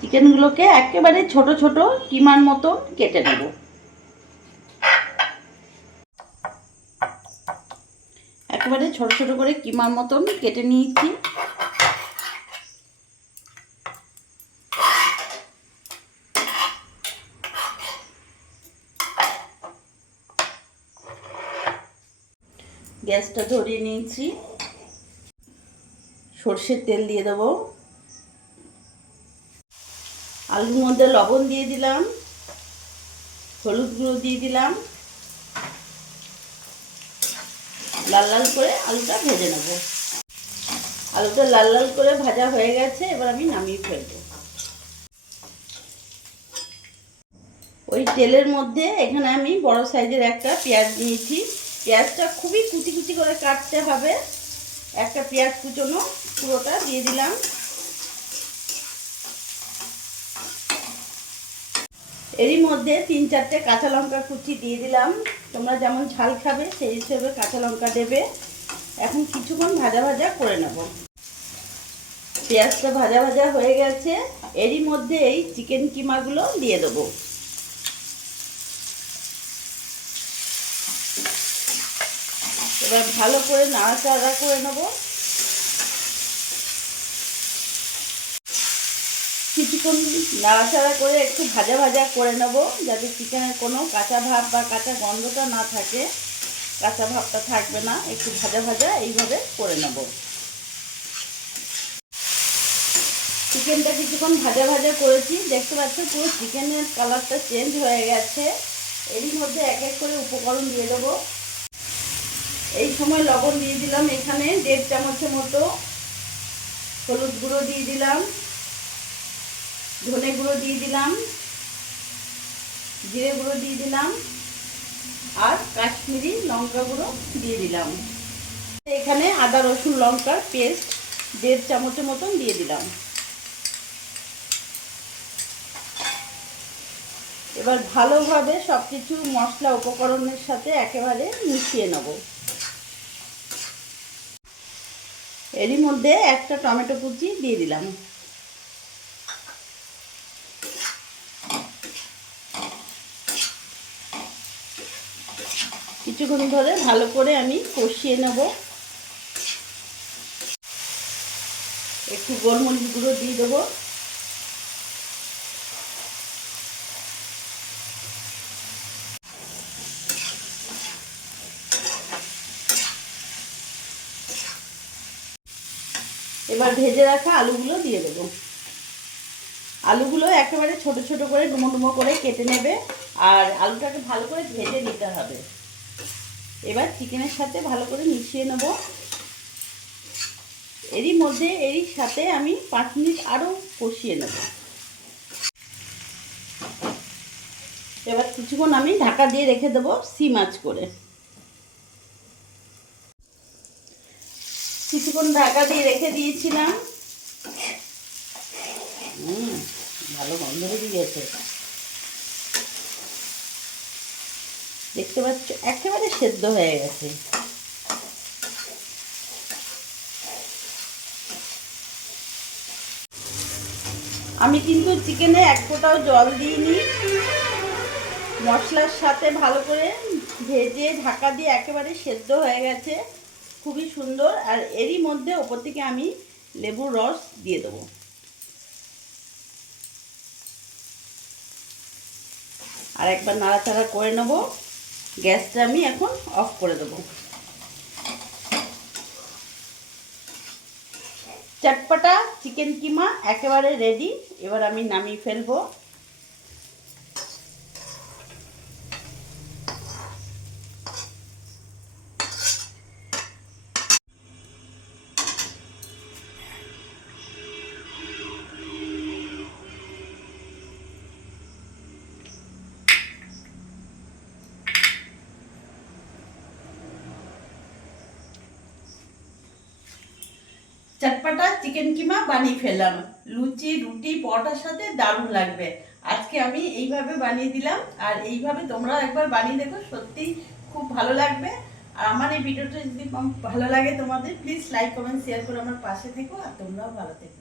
চিকেনগুলোকে একেবারে ছোট ছোট কিমার মতো কেটে নেব। একেবারে ছোট ছোট করে কিমার মতন কেটে নিয়েছি। গ্যাসটা ধরিয়ে নিয়েছি। সর্ষের তেল দিয়ে দেবো। আলুর মধ্যে লবণ দিয়ে দিলাম, হলুদ গুঁড়ো দিয়ে দিলাম। লাল লাল করে আলুটা ভেজে নেব। আলুটা লাল লাল করে ভাজা হয়ে গেছে, এবার আমি নামিয়ে ফেলবো। ওই তেলের মধ্যে এখানে আমি বড় সাইজের একটা পেঁয়াজ নিয়েছি। পেঁয়াজটা খুবই কুচি কুচি করে কাটতে হবে। একটা পেঁয়াজ কুচোনো পুরোটা দিয়ে দিলাম। এরই মধ্যে 3-4টে কাঁচা লঙ্কা কুচি দিয়ে দিলাম। তোমরা যেমন ঝাল খাবে সেই হিসেবে কাঁচা লঙ্কা দেবে। এখন কিছুক্ষণ ভাজা ভাজা করে নেব। পেঁয়াজটা ভাজা ভাজা হয়ে গেছে, এরই মধ্যে এই চিকেন কিমাগুলো দিয়ে দেবো। এবার ভালো করে নাড়াচাড়া করে নেব। কিছুক্ষণ নাড়াচাড়া করে একটু ভাজা ভাজা করে নেব, যাতে চিকেনের কোনো কাঁচা ভাব বা কাঁচা গন্ধটা না থাকে। কাঁচা ভাবটা থাকবে না, একটু ভাজা ভাজা এইভাবে করে নেব। চিকেনটা কিছুক্ষণ ভাজা ভাজা করেছি, দেখতে পাচ্ছ পুরো চিকেনের কালারটা চেঞ্জ হয়ে গেছে। এরই মধ্যে এক এক করে উপকরণ দিয়ে দেবো। এই সময় লবণ দিয়ে দিলাম এখানে 1.5 চামচের মতো। হলুদ গুঁড়ো দিয়ে দিলাম, ধনে গুঁড়ো দিয়ে দিলাম, জিরে গুঁড়ো দিয়ে দিলাম, আর কাশ্মীরি লঙ্কা গুঁড়ো দিয়ে দিলাম। এখানে আদা রসুন লঙ্কার পেস্ট 1.5 চামচের মতন দিয়ে দিলাম। এবার ভালোভাবে সবকিছু মশলা উপকরণের সাথে একেবারে মিশিয়ে নেব। এরই মধ্যে একটা টমেটো কুচি দিয়ে দিলাম। কিছুক্ষণ ধরে ভালো করে আমি কষিয়ে নেব। একটু গোলমরিচ গুঁড়ো দিয়ে দেবো। এবার ভেজে রাখা আলুগুলো দিয়ে দেবো। আলুগুলো একেবারে ছোট ছোট করে ডুমো ডুমো করে কেটে নেবে, আর আলুটাকে ভালো করে ভেজে নিতে হবে। এবার চিকেনের সাথে ভালো করে মিশিয়ে নেব। এরই সাথে আমি 5 মিনিট আরও কষিয়ে নেব। এবার কিছুক্ষণ আমি ঢাকা দিয়ে রেখে দেবো সিম আঁচ করে। কিছুক্ষণ ঢাকা দিয়ে রেখে দিয়েছিলাম। ভালো গন্ধ বেরিয়ে গেছে, দেখতে পাচ্ছ একেবারে সেদ্ধ হয়ে গেছে। আমি কিন্তু চিকেনে এক ফোঁটাও জল দিইনি। মশলার সাথে ভালো করে ভেজে ঢাকা দিয়ে একেবারে সেদ্ধ হয়ে গেছে, খুবই সুন্দর। আর এরই মধ্যে ওপর থেকে আমি লেবুর রস দিয়ে দেবো। আর একবার নাড়াচাড়া করে নেব। গ্যাসটা আমি এখন অফ করে দেবো। চটপটা চিকেন কিমা একেবারে রেডি। এবার আমি নামিয়ে ফেলবো। চটপটা চিকেন কিমা বানিয়ে ফেললাম। লুচি রুটি পরোটার সাথে দারুণ লাগবে। আজকে আমি এইভাবে বানিয়ে দিলাম, আর এইভাবে তোমরাও একবার বানিয়ে দেখো, সত্যি খুব ভালো লাগবে। আর আমার এই ভিডিওটা যদি ভালো লাগে তোমাদের, প্লিজ লাইক কমেন্ট শেয়ার করে আমার পাশে থেকো, আর তোমরাও ভালো থেকো।